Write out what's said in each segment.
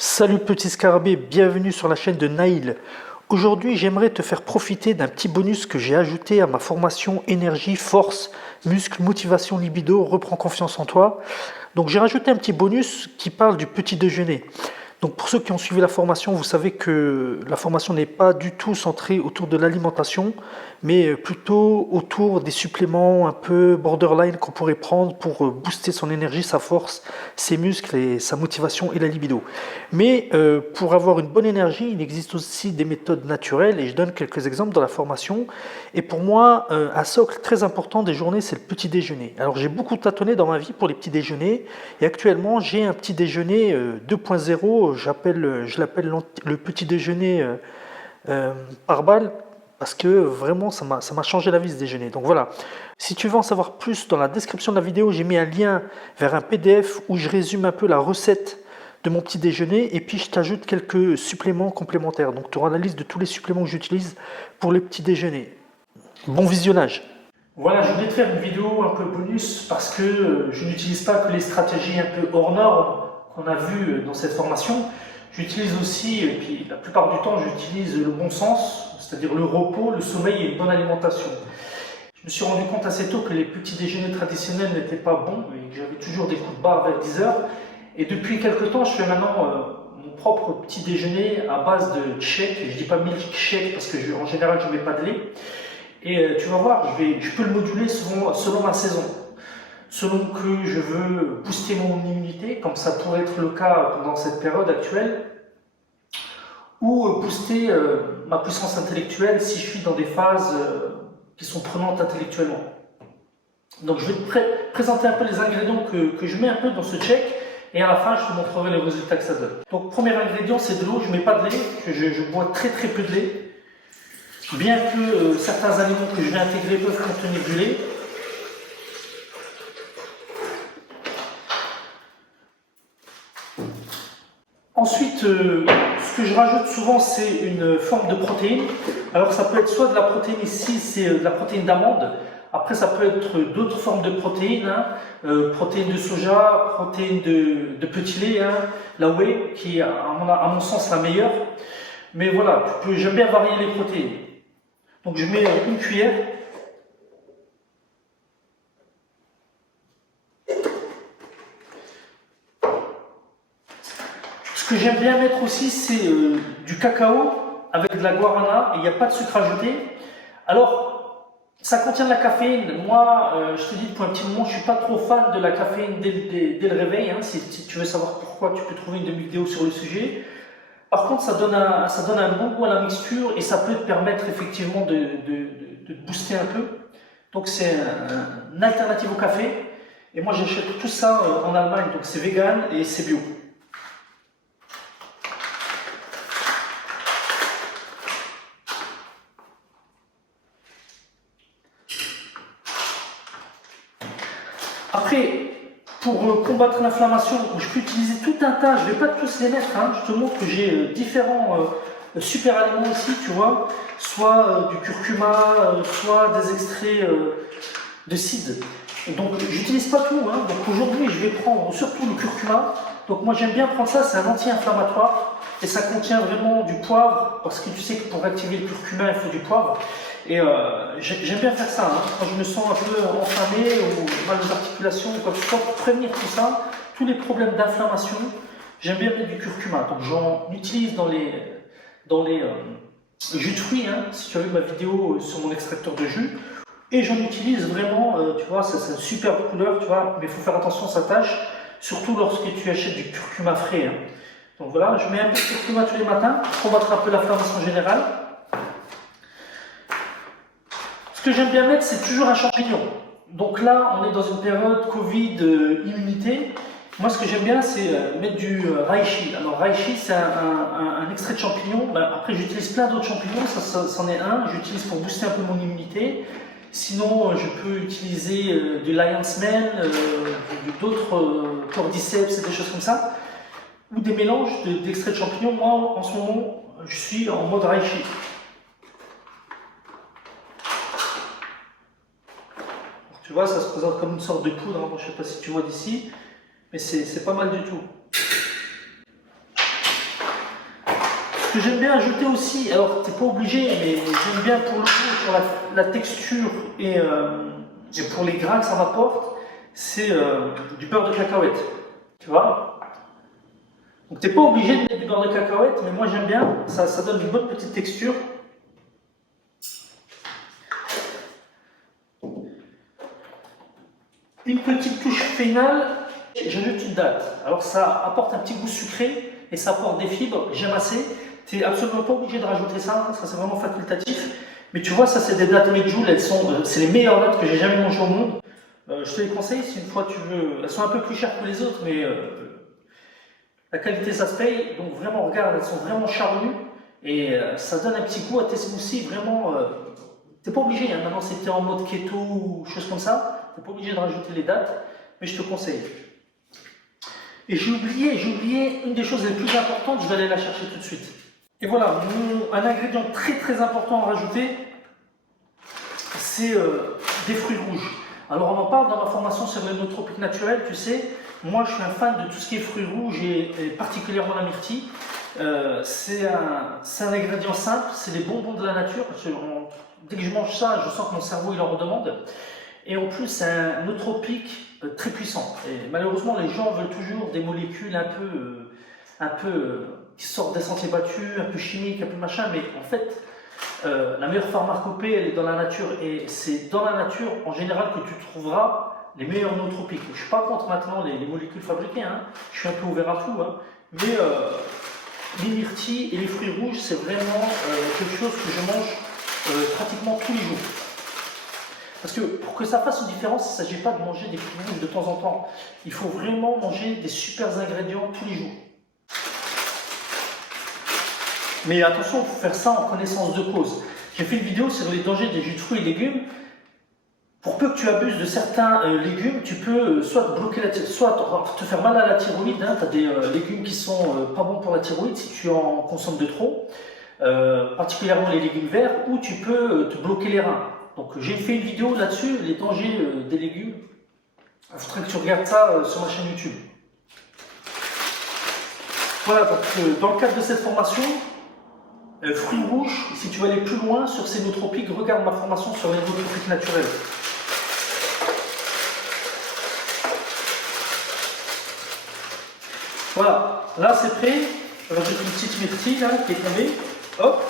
Salut petit scarabée, bienvenue sur la chaîne de Naïl. Aujourd'hui, j'aimerais te faire profiter d'un petit bonus que j'ai ajouté à ma formation énergie, force, muscle, motivation, libido, reprends confiance en toi. Donc j'ai rajouté un petit bonus qui parle du petit déjeuner. Donc pour ceux qui ont suivi la formation, vous savez que la formation n'est pas du tout centrée autour de l'alimentation, mais plutôt autour des suppléments un peu borderline qu'on pourrait prendre pour booster son énergie, sa force, ses muscles et sa motivation et la libido. Mais pour avoir une bonne énergie, il existe aussi des méthodes naturelles et je donne quelques exemples dans la formation. Et pour moi, un socle très important des journées, c'est le petit déjeuner. Alors j'ai beaucoup tâtonné dans ma vie pour les petits déjeuners et actuellement j'ai un petit déjeuner 2.0, je l'appelle le petit déjeuner par balle parce que vraiment ça m'a changé la vie ce déjeuner. Donc voilà, si tu veux en savoir plus, dans la description de la vidéo, j'ai mis un lien vers un PDF où je résume un peu la recette de mon petit déjeuner et puis je t'ajoute quelques suppléments complémentaires. Donc tu auras la liste de tous les suppléments que j'utilise pour le petit déjeuner. Bon visionnage. Voilà, je voulais te faire une vidéo un peu bonus parce que je n'utilise pas que les stratégies un peu hors normes qu'on a vues dans cette formation. J'utilise aussi, et puis la plupart du temps, j'utilise le bon sens, c'est-à-dire le repos, le sommeil et une bonne alimentation. Je me suis rendu compte assez tôt que les petits déjeuners traditionnels n'étaient pas bons et que j'avais toujours des coups de barre vers 10 heures. Et depuis quelques temps, je fais maintenant mon propre petit déjeuner à base de shake. Je dis pas milkshake parce que en général, je ne mets pas de lait. Et tu vas voir, je peux le moduler selon ma saison. Selon que je veux booster mon immunité, comme ça pourrait être le cas pendant cette période actuelle, ou booster ma puissance intellectuelle si je suis dans des phases qui sont prenantes intellectuellement. Donc je vais te présenter un peu les ingrédients que je mets un peu dans ce check, et à la fin je te montrerai les résultats que ça donne. Donc premier ingrédient, c'est de l'eau. Je ne mets pas de lait, je bois très peu de lait. Bien que certains aliments que je vais intégrer peuvent contenir du lait. Ensuite, ce que je rajoute souvent, c'est une forme de protéine. Alors ça peut être soit de la protéine, ici c'est de la protéine d'amande. Après ça peut être d'autres formes de protéines, protéines de soja, protéines de petit lait, la whey, qui est à mon sens la meilleure. Mais voilà, j'aime bien varier les protéines. Donc je mets une cuillère. Ce que j'aime bien mettre aussi, c'est du cacao avec de la guarana, et il n'y a pas de sucre ajouté. Alors, ça contient de la caféine. Moi, je te dis pour un petit moment, je ne suis pas trop fan de la caféine dès le réveil. Si tu veux savoir pourquoi, tu peux trouver une de mes vidéos sur le sujet. Par contre, ça donne un bon goût à la mixture et ça peut te permettre effectivement de te booster un peu. Donc c'est une alternative au café. Et moi j'achète tout ça en Allemagne, donc c'est vegan et c'est bio. Après, pour combattre l'inflammation, je peux utiliser tout un tas, je ne vais pas tous les mettre, je te montre que j'ai différents super aliments ici, tu vois, soit du curcuma, soit des extraits de cidre. Donc j'utilise pas tout, donc aujourd'hui je vais prendre surtout le curcuma. Donc moi j'aime bien prendre ça, c'est un anti-inflammatoire et ça contient vraiment du poivre, parce que tu sais que pour activer le curcuma il faut du poivre. Et j'aime bien faire ça, quand je me sens un peu enflammé ou mal aux articulations ou quoi que ce soit, pour prévenir tout ça, tous les problèmes d'inflammation, j'aime bien mettre du curcuma. Donc j'en utilise dans les jus de fruits, si tu as vu ma vidéo sur mon extracteur de jus. Et j'en utilise vraiment, tu vois, c'est une superbe couleur, tu vois, mais il faut faire attention, ça tâche, surtout lorsque tu achètes du curcuma frais. Donc voilà, je mets un peu de curcuma tous les matins pour combattre un peu l'inflammation générale. Ce que j'aime bien mettre, c'est toujours un champignon. Donc là, on est dans une période Covid immunité. Moi, ce que j'aime bien, c'est mettre du reishi. Alors, reishi, c'est un extrait de champignon. Après, j'utilise plein d'autres champignons, ça c'en est un. J'utilise pour booster un peu mon immunité. Sinon, je peux utiliser du lion's mane, d'autres cordyceps, des choses comme ça. Ou des mélanges d'extraits de champignons. Moi, en ce moment, je suis en mode reishi. Tu vois, ça se présente comme une sorte de poudre, je ne sais pas si tu vois d'ici, mais c'est pas mal du tout. que j'aime bien ajouter aussi, alors t'es pas obligé, mais j'aime bien pour le coup, pour la texture et pour les grains que ça m'apporte, c'est du beurre de cacahuète. Tu vois? Donc t'es pas obligé de mettre du beurre de cacahuète, mais moi j'aime bien, ça donne une bonne petite texture. Une petite touche finale, j'ajoute une date. Alors ça apporte un petit goût sucré et ça apporte des fibres, j'aime assez. Tu n'es absolument pas obligé de rajouter ça, ça c'est vraiment facultatif. Mais tu vois, ça c'est des dates Medjool, c'est les meilleures dates que j'ai jamais mangées au monde. Je te les conseille si une fois tu veux. Elles sont un peu plus chères que les autres, mais la qualité ça se paye. Donc vraiment, regarde, elles sont vraiment charnues et ça donne un petit goût à tes smoothies. Vraiment, t'es pas obligé. Hein, maintenant, si t'es en mode keto ou choses comme ça, t'es pas obligé de rajouter les dates, mais je te conseille. Et j'ai oublié une des choses les plus importantes. Je vais aller la chercher tout de suite. Et voilà, un ingrédient très important à rajouter, c'est des fruits rouges. Alors on en parle dans ma formation sur le nootropique naturel, tu sais, moi je suis un fan de tout ce qui est fruits rouges et particulièrement la myrtille. C'est un ingrédient simple, c'est des bonbons de la nature. Dès que je mange ça, je sens que mon cerveau il en redemande. Et en plus, c'est un nootropique très puissant. Et malheureusement, les gens veulent toujours des molécules un peu qui sortent des sentiers battus, un peu chimiques, un peu machin, mais en fait, la meilleure pharmacopée, elle est dans la nature, et c'est dans la nature, en général, que tu trouveras les meilleurs nootropiques. Je ne suis pas contre maintenant les molécules fabriquées, hein. Je suis un peu ouvert à tout, hein. Mais les myrtilles et les fruits rouges, c'est vraiment quelque chose que je mange pratiquement tous les jours. Parce que pour que ça fasse une différence, il ne s'agit pas de manger des fruits rouges de temps en temps. Il faut vraiment manger des super ingrédients tous les jours. Mais attention, il faut faire ça en connaissance de cause. J'ai fait une vidéo sur les dangers des jus de fruits et légumes. Pour peu que tu abuses de certains légumes, tu peux soit bloquer soit te faire mal à la thyroïde. Hein. Tu as des légumes qui sont pas bons pour la thyroïde si tu en consommes de trop, particulièrement les légumes verts, ou tu peux te bloquer les reins. Donc j'ai fait une vidéo là-dessus, les dangers des légumes. Il faudrait que tu regardes ça sur ma chaîne YouTube. Voilà, donc dans le cadre de cette formation, fruits rouges, si tu veux aller plus loin sur ces nootropiques, regarde ma formation sur les nootropiques naturels. Voilà, là c'est prêt. Alors j'ai une petite myrtille là, qui est tombée. Hop.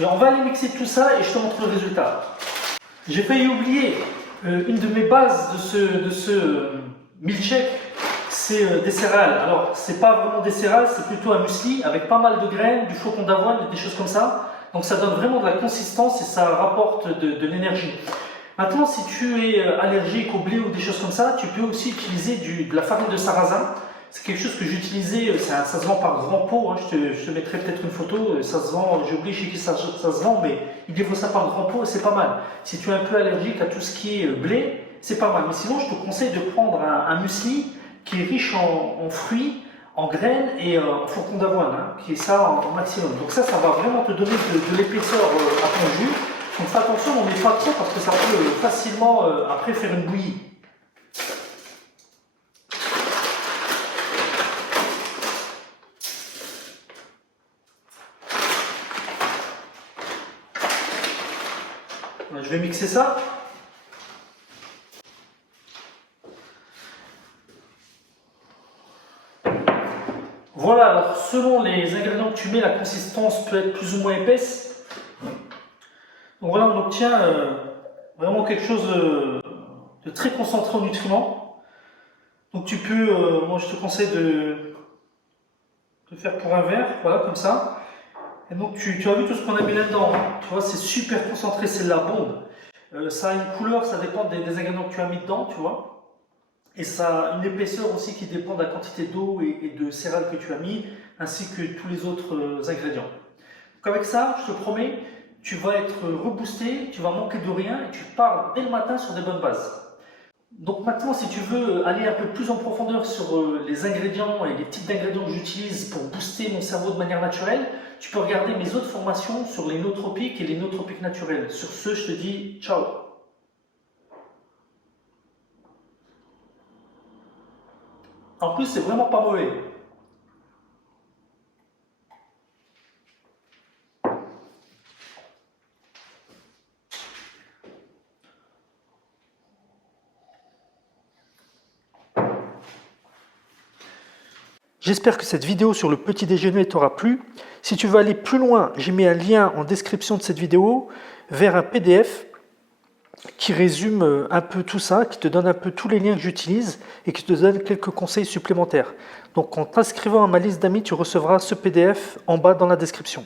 Et on va aller mixer tout ça et je te montre le résultat. J'ai failli oublier une de mes bases de ce milkshake, c'est des céréales. Alors, c'est pas vraiment des céréales, c'est plutôt un muesli avec pas mal de graines, du flocon d'avoine, des choses comme ça. Donc, ça donne vraiment de la consistance et ça rapporte de l'énergie. Maintenant, si tu es allergique au blé ou des choses comme ça, tu peux aussi utiliser de la farine de sarrasin. C'est quelque chose que j'utilisais, ça se vend par grand pot, hein. Je te mettrai peut-être une photo, ça se vend, j'ai oublié chez qui ça se vend, mais ils livrent ça par grand pot et c'est pas mal. Si tu es un peu allergique à tout ce qui est blé, c'est pas mal. Mais sinon, je te conseille de prendre un muesli qui est riche en fruits, en graines et en flocons d'avoine, hein, qui est ça en maximum. Donc ça va vraiment te donner de l'épaisseur à ton jus. Donc fais attention, on ne met pas trop parce que ça peut facilement après faire une bouillie. Je vais mixer ça. Voilà, alors selon les ingrédients que tu mets, la consistance peut être plus ou moins épaisse. Donc voilà, on obtient vraiment quelque chose de très concentré en nutriments. Donc tu peux, moi je te conseille de faire pour un verre, voilà, comme ça. Et donc tu as vu tout ce qu'on a mis là-dedans, hein. Tu vois, c'est super concentré, c'est de la bombe. Ça a une couleur, ça dépend des ingrédients que tu as mis dedans, tu vois. Et ça a une épaisseur aussi qui dépend de la quantité d'eau et de céréales que tu as mis, ainsi que tous les autres ingrédients. Donc avec ça, je te promets, tu vas être reboosté, tu vas manquer de rien et tu pars dès le matin sur des bonnes bases. Donc maintenant, si tu veux aller un peu plus en profondeur sur les ingrédients et les types d'ingrédients que j'utilise pour booster mon cerveau de manière naturelle, tu peux regarder mes autres formations sur les nootropiques et les nootropiques naturels. Sur ce, je te dis ciao. En plus, c'est vraiment pas mauvais. J'espère que cette vidéo sur le petit déjeuner t'aura plu. Si tu veux aller plus loin, j'ai mis un lien en description de cette vidéo vers un PDF qui résume un peu tout ça, qui te donne un peu tous les liens que j'utilise et qui te donne quelques conseils supplémentaires. Donc en t'inscrivant à ma liste d'amis, tu recevras ce PDF en bas dans la description.